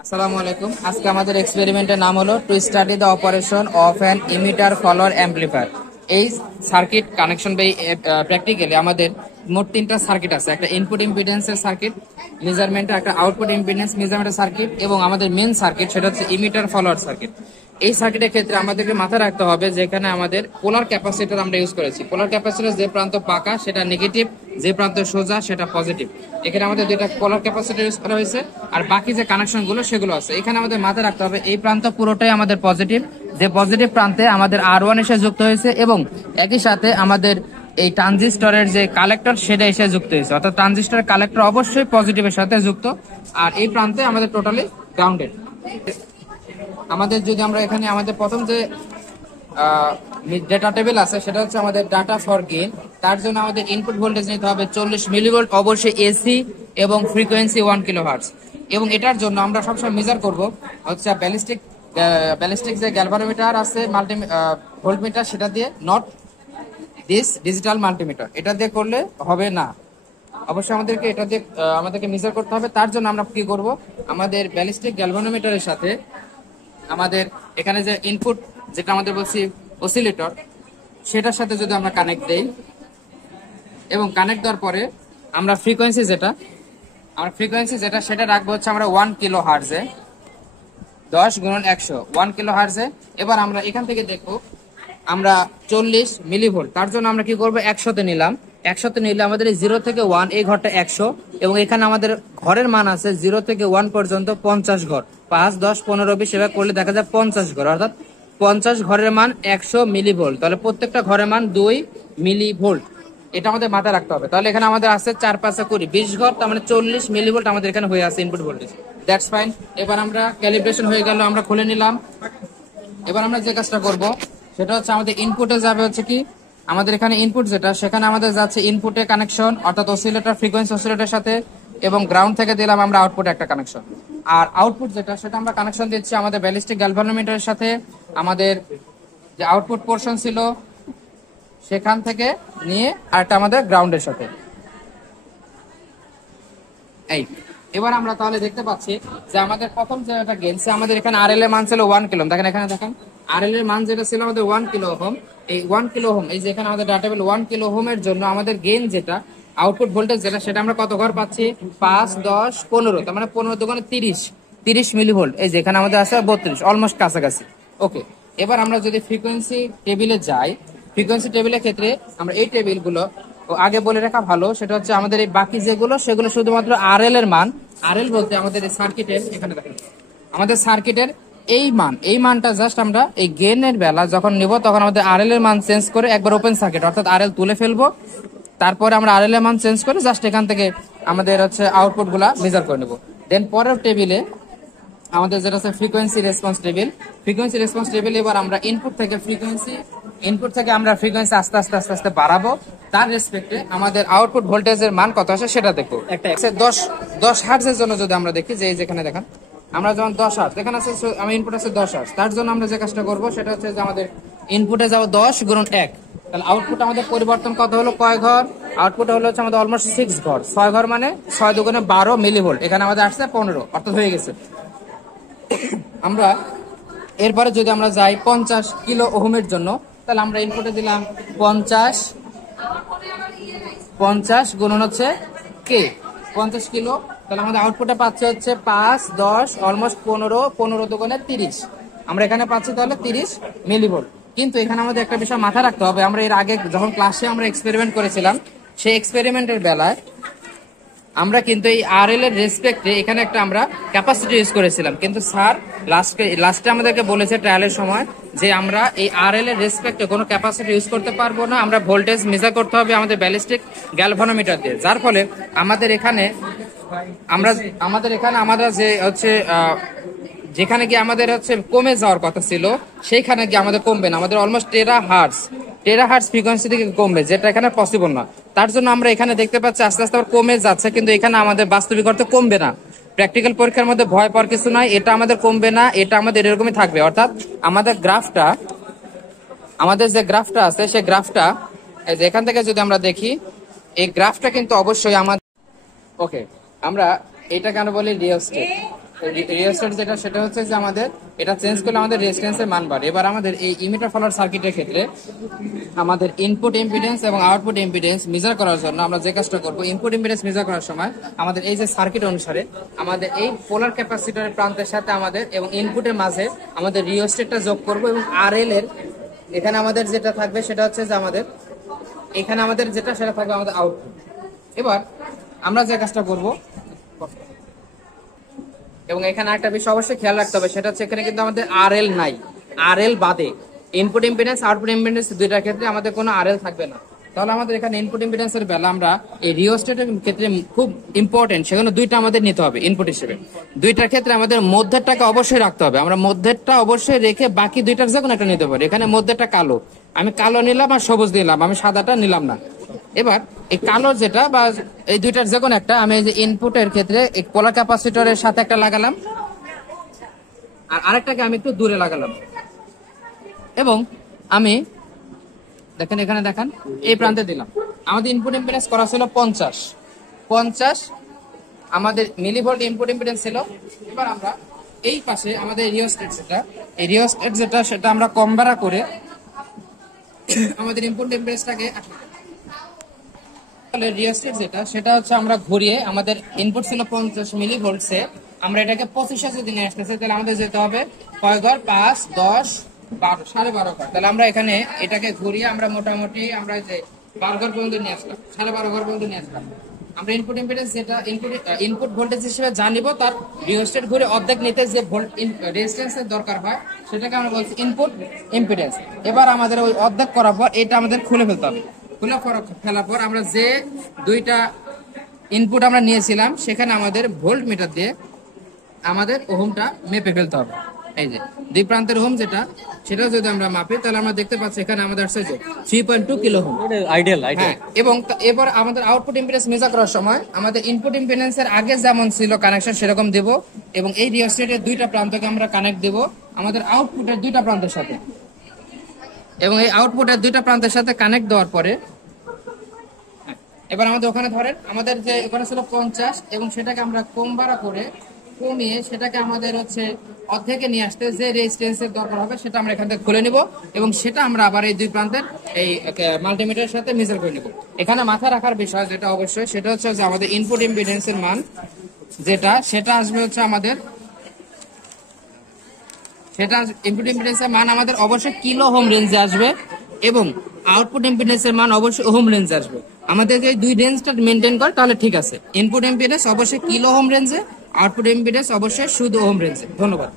আসসালামু আলাইকুম। আজকে আমাদের এক্সপেরিমেন্টের নাম হলো to study the operation of an emitter follower amplifier. এই সার্কিট কানেকশন বা প্র্যাকটিক্যালি আমাদের মোট 3টা সার্কিট আছে। একটা ইনপুট ইম্পিডেন্সের সার্কিট মেজারমেন্টের, একটা আউটপুট ইম্পিডেন্স মেজারমেন্টের সার্কিট এবং আমাদের মেন সার্কিট সেটা হচ্ছে ইমিটার ফলোয়ার সার্কিট। এই সার্কিটের ক্ষেত্রে আমাদেরকে মাথায় রাখতে হবে যেখানে আমাদের পোলার ক্যাপাসিটর আমরা ইউজ করেছি। পোলার ক্যাপাসিটর যে প্রান্ত পাকা সেটা নেগেটিভ, যে প্রান্ত সোজা সেটা পজিটিভ। এখানে আমাদের দুইটা পোলার ক্যাপাসিটর ইউজ করা হয়েছে, আর বাকি যে কানেকশন গুলো সেগুলো আছে। এখানে আমাদের মাথায় রাখতে হবে এই প্রান্ত পুরোটাই আমাদের পজিটিভ, যে পজিটিভ প্রান্তে আমাদের R1 এসে যুক্ত হয়েছে এবং একই সাথে আমাদের এই ট্রানজিস্টরের যে কালেক্টর সেটা এসে যুক্ত হয়েছে, অর্থাৎ ট্রানজিস্টরের কালেক্টর অবশ্যই পজিটিভের সাথে যুক্ত। আর এই প্রান্তে আমাদের টোটালি গ্রাউন্ডেড। আমাদের যদি আমরা এখানে আমাদের প্রথম যে ডেটা টেবিল আছে সেটা হচ্ছে আমাদের ডাটা ফর গেইন। তার জন্য আমাদের ইনপুট ভোল্টেজ নিতে হবে 40 মিলিভোল্ট, অবশ্যই এসি এবং ফ্রিকোয়েন্সি 1 কিলোহার্টজ। এবং এটার জন্য আমরা সবসময় মেজার করব হচ্ছে ব্যালিস্টিক যে গ্যালভানোমিটার আছে, ভোল্টমিটার, সেটা দিয়ে, নট দিস ডিজিটাল মাল্টিমিটার। এটা দিয়ে করলে হবে না, অবশ্যই আমাদেরকে এটা দিয়ে আমাদেরকে মেজার করতে হবে। তার জন্য আমরা কি করব, আমাদের ব্যালিস্টিক গ্যালভানোমিটারের সাথে আমাদের এখানে যে ইনপুট যেটা আমাদের বলছি অসিলেটর, সেটার সাথে যদি আমরা কানেক্ট দেই এবং কানেক্ট দেওয়ার পরে আমরা ফ্রিকোয়েন্সি যেটা সেটা রাখবো হচ্ছে আমরা 1 কিলো হার্টজে, 10 গুণন 100, 1 কিলো হার্টজে। এবার আমরা এখান থেকে দেখবো আমরা 40 মিলিভোল্ট। তার জন্য আমরা কি করবো, 100তে নিলাম। 100তে নিলে আমাদের 0 থেকে 1 এই ঘরটা 100 এবং এখানে আমাদের ঘরের মান আছে 0 থেকে 1 পর্যন্ত 50 ঘর। 5, 10, 15, 20 সেভাবে করলে দেখা যায় 50 ঘর, অর্থাৎ 50 ঘরের মান 100 মিলিভোল্ট। তাহলে প্রত্যেকটা ঘরের মান 2 মিলিভোল্ট। এটা আমাদের মাথায় রাখতে হবে। তাহলে এখানে আমাদের আছে 4, 5, 20, 20 ঘর, তার মানে 40 মিলিভোল্ট আমাদের এখানে হয়ে আছে ইনপুট ভোল্টেজ। That's fine. এবার আমরা ক্যালিব্রেশন হয়ে গেল, আমরা খুলে নিলাম। এবার আমরা যে কাজটা করব সেটা হচ্ছে আমাদের ইনপুটে যাবে হচ্ছে কি, আমাদের এখানে ইনপুট যেটা সেখানে আমাদের যাচ্ছে ইনপুটে কানেকশন, অর্থাৎ অসিলেটর, ফ্রিকোয়েন্সি অসিলেটরের সাথে, এবং গ্রাউন্ড থেকে দিলাম আমরা আউটপুটে একটা কানেকশন। আর আউটপুট যেটা সেটা আমরা কানেকশন দিচ্ছি আমাদের ব্যালিস্টিক গ্যালভানোমিটারের সাথে, আমাদের যে আউটপুট পোর্শন ছিল সেখান থেকে নিয়ে, আর একটা আমাদের গ্রাউন্ডের সাথে। এই এবার আমরা তাহলে দেখতে পাচ্ছি যে আমাদের প্রথম যেটা গেইন আমাদের এখানে আরএল এর মান ছিল 1 কিলো ওহম। দেখেন এখানে দেখেন আরএল এর মান যেটা ছিল আমাদের 1 কিলো ওহম। এই 1 কিলো ওহম, এই যে এখানে আমাদের ডাটা টেবিল 1 কিলো ওহমের জন্য আমাদের গেইন যেটা, আউটপুট ভোল্টেজ যেটা, সেটা আমরা কত ঘর পাচ্ছি, 5, 10, 15, তার মানে 15 দোকানে 30 মিলিভোল্ট। এই যে এখানে আমাদের আছে 32, অলমোস্ট কাছাকাছি। ওকে, এবার আমরা যদি ফ্রিকোয়েন্সি টেবিলে যাই, ফ্রিকোয়েন্সি টেবিলের ক্ষেত্রে আমরা এই টেবিলগুলো আগে বলে রাখা ভালো, সেটা হচ্ছে আমাদের এই বাকি যেগুলো সেগুলো শুধুমাত্র আরএল এর মান। আরএল বলতে আমাদের এই সার্কিটের, এখানে দেখেন আমাদের সার্কিটের এই মানটা জাস্ট আমরা এই গেইনের বেলা যখন নিব তখন আমাদের আরএল এর মান চেঞ্জ করে একবার ওপেন সার্কিট, অর্থাৎ আরএল তুলে ফেলবো। তারপরে আমরা আরএল এর মান চেঞ্জ করে জাস্ট এখান থেকে আমাদের হচ্ছে আউটপুট গুলা মেজার করে নেবো। দেন পরের টেবিলে আমাদের যেটা আছে frequency response table. Frequency response table এবার আমরা ইনপুট থেকে আমরা ফ্রিকোয়েন্সি আস্তে আস্তে বাড়াবো। তার রেসপেক্টে আমাদের আউটপুট ভোল্টেজের মান কত আসে সেটা দেখবো। একটা 10 হার্টজের জন্য যদি আমরা দেখি, যে যেখানে দেখেন আমরা যখন 10 হার্টজ এখানে আছে, আমার ইনপুট আছে 10 হার্টজ। তার জন্য আমরা যে কাজটা করবো সেটা হচ্ছে যে আমাদের ইনপুটে যাবো 10 গুণন 1, তাহলে আউটপুট আমাদের পরিবর্তন কত হলো, কয় ঘর, আউটপুট হলো হচ্ছে আমাদের অলমোস্ট 6 ঘর। 6 ঘর মানে 6 দুগুণে 12 মিলিভোল্ট। এখানে আমাদের আসছে 15, অর্থাৎ হয়ে গেছে। আমরা এরপরে যদি আমরা যাই 50 কিলো ওহমের জন্য, তাহলে আমরা ইনপুটে দিলাম 50 গুণন হচ্ছে কে, 50 কিলো। তাহলে আমাদের আউটপুটে পাচ্ছে হচ্ছে 5, 10, অলমোস্ট 15 দোকানে 30। আমরা এখানে পাচ্ছি তাহলে 30 মিলিভোল্ট। কিন্তু এখানে আমাদের একটা বিষয় মাথায় রাখতে হবে, আমরা এর আগে যখন ক্লাসে আমরা এক্সপেরিমেন্ট করেছিলাম, সেই এক্সপেরিমেন্টের বেলায় আমরা কিন্তু এই আরএল এর রেসপেক্টে এখানে একটা আমরা ক্যাপাসিটি ইউজ করেছিলাম, কিন্তু স্যার লাস্টে আমাদেরকে বলেছে ট্রায়ালের সময় যে আমরা এই আরএল এর রেসপেক্টে কোনো ক্যাপাসিটি ইউজ করতে পারবো না, আমরা ভোল্টেজ মেজার করতে হবে আমাদের ব্যালিস্টিক গ্যালভানোমিটার দিয়ে। যার ফলে আমাদের এখানে আমরা যে হচ্ছে যেখানে গিয়ে আমাদের হচ্ছে কমে যাওয়ার কথা ছিল সেইখানে গিয়ে আমাদের কমবে না, আমাদের অলমোস্ট টেরা হার্টস ফ্রিকোয়েন্সি থেকে কমবে, যেটা এখানে পসিবল না। তার জন্য আমরা এখানে দেখতে পাচ্ছি আস্তে আস্তে আবার কমে যাচ্ছে, কিন্তু এখানে আমাদের বাস্তবিক অর্থে কমবে না। প্র্যাকটিক্যাল পরীক্ষার মধ্যে ভয় পাওয়ার কিছু নাই, এটা আমাদের কমবে না, এটা আমাদের এরকমই থাকবে। অর্থাৎ আমাদের যে গ্রাফটা আছে সেই গ্রাফটা এখান থেকে যদি আমরা দেখি, এই গ্রাফটা কিন্তু অবশ্যই আমাদের ওকে, আমরা এটা কেন বলি রিওস্টেট। রিওস্টেট যেটা সেটা হচ্ছে যে আমাদের এটা চেঞ্জ করলে আমাদের রেজিস্ট্যান্সের মান বাড়ে। এবার আমাদের এই ইমিটার ফলোয়ার সার্কিটের ক্ষেত্রে আমাদের ইনপুট ইম্পিডেন্স এবং আউটপুট ইম্পিডেন্স মেজার করার জন্য আমরা যে কাজটা করব, ইনপুট ইম্পিডেন্স মেজার করার সময় আমাদের এই যে সার্কিট অনুসারে আমাদের এই পোলার ক্যাপাসিটরের প্রান্তের সাথে আমাদের এবং ইনপুটের মাঝে আমাদের রিওস্টেটটা যোগ করব এবং আরএল এর এখানে আমাদের যেটা থাকবে সেটা হচ্ছে যে আমাদের এখানে আমাদের যেটা সেটা থাকবে আমাদের আউটপুট। এবার আমরা যে কাজটা করব, এবং এখানে একটা বিষয় অবশ্যই খেয়াল রাখতে হবে, সেটা হচ্ছে এখানে কিন্তু আমাদের আরএল নাই। আরএল বাদে ইনপুট ইম্পিডেন্স আউটপুট ইম্পিডেন্স দুইটার ক্ষেত্রে আমাদের কোনো আরএল থাকবে না। তাহলে আমাদের এখানে ইনপুট ইম্পিডেন্সের বেলা আমরা এই রিওস্টেটের ক্ষেত্রে খুব ইম্পর্টেন্ট, সেখানে দুইটা আমাদের নিতে হবে ইনপুট হিসেবে। দুইটার ক্ষেত্রে আমাদের মধ্যেরটাকে অবশ্যই রাখতে হবে। আমরা মধ্যেরটা অবশ্যই রেখে বাকি দুইটার যে কোনো একটা নিতে পারি। এখানে মধ্যেরটা কালো, আমি কালো নিলাম আর সবুজ নিলাম, আমি সাদাটা নিলাম না। এবার এই কালো যেটা বা এই দুইটার যে কোনো একটা আমি এই যে ইনপুটের ক্ষেত্রে এই পোলার ক্যাপাসিটরের সাথে একটা লাগালাম আর আরেকটাকে আমি একটু দূরে লাগালাম, এবং আমি দেখেন এখানে দেখেন এই প্রান্তে দিলাম। আমাদের ইনপুট ইম্পিডেন্স করা ছিল 50 আমাদের মিলিভোল্ট ইনপুট ইম্পিডেন্স ছিল। এবার আমরা এই পাশে আমাদের রিওস্টেট যেটা সেটা আমরা কম বাড়া করে আমাদের ইনপুট ইম্পিডেন্সটাকে রিওস্টেট যেটা সেটা হচ্ছে আমরা ঘুরিয়ে আমাদের ইনপুট ছিল 50 মিলিভোল্টসে, আমরা এটাকে 25 যদি নিয়ে আসতেছে তাহলে আমাদের যেতে হবে কয় ঘর, 5, 10, 12, 12.5 ঘর। তাহলে আমরা এখানে এটাকে ঘুরিয়ে আমরা মোটামুটি আমরা যে 12 ঘর পর্যন্ত নিয়ে আসলাম, 12.5 ঘর পর্যন্ত নিয়ে আসলাম। আমরা ইনপুট ইম্পিডেন্স যেটা ইনপুট ভোল্টেজ হিসেবে জানিব, তার রিওস্টেট ঘুরে অর্ধেক নিতে যে রেজিস্ট্যান্সের দরকার হয় সেটাকে আমরা বলছি ইনপুট ইম্পিডেন্স। এবার আমাদের ওই অর্ধেক করার পর এটা আমাদের খুলে ফেলতে হবে। খুলে ফেলার পর আমরা যে দুইটা ইনপুট আমরা নিয়েছিলাম সেখানে আমাদের ভোল্ট মিটার দিয়ে আমাদের ওহমটা মেপে ফেলতে হবে। এই যে দুই প্রান্তের ওহম যেটা সেটা যদি আমরা মাপি তাহলে আমরা দেখতে পাচ্ছি এখানে আমাদের আসছে 3.2 কিলো ওহম। হ্যাঁ, এবং এবার আমাদের আউটপুট ইম্পিডেন্স মেজার করার সময় আমাদের ইনপুট ইম্পিডেন্সের আগে যেমন ছিল কানেকশন সেরকম দেব, এবং এই রিওস্টেটের দুইটা প্রান্তকে আমরা কানেক্ট দেব আমাদের আউটপুটের দুইটা প্রান্তের সাথে। এবং এই আউটপুটের দুইটা প্রান্তের সাথে কানেক্ট দেওয়ার পরে এবার আমাদের ওখানে ধরেন আমাদের যে ওখানে ছিল 50 এবং সেটাকে আমরা কমিয়ে সেটাকে আমাদের হচ্ছে অর্ধেকে নিয়ে আসতে যে রেজিস্ট্যান্সের দরকার হবে সেটা আমরা এখান থেকে খুলে নিব, এবং সেটা আমরা আবার এই দুই প্রান্তের এই মাল্টিমিটারের সাথে মেজার করে নিব। এখানে মাথা রাখার বিষয় যেটা অবশ্যই সেটা হচ্ছে যে আমাদের ইনপুট ইম্পিডেন্সের মান যেটা সেটা আসবে হচ্ছে আমাদের ইনপুট ইম্পিডেন্সের মান আমাদের অবশ্যই কিলো ওহম রেঞ্জে আসবে, এবং আউটপুট ইম্পিডেন্সের মান অবশ্যই ওহম রেঞ্জে আসবে। আমাদের যদি দুই রেঞ্জটা মেনটেন করে তাহলে ঠিক আছে। ইনপুট ইম্পিডেন্স অবশ্যই কিলো ওহম রেঞ্জে, আউটপুট ইম্পিডেন্স অবশ্যই শুধু ওহম রেঞ্জে। ধন্যবাদ।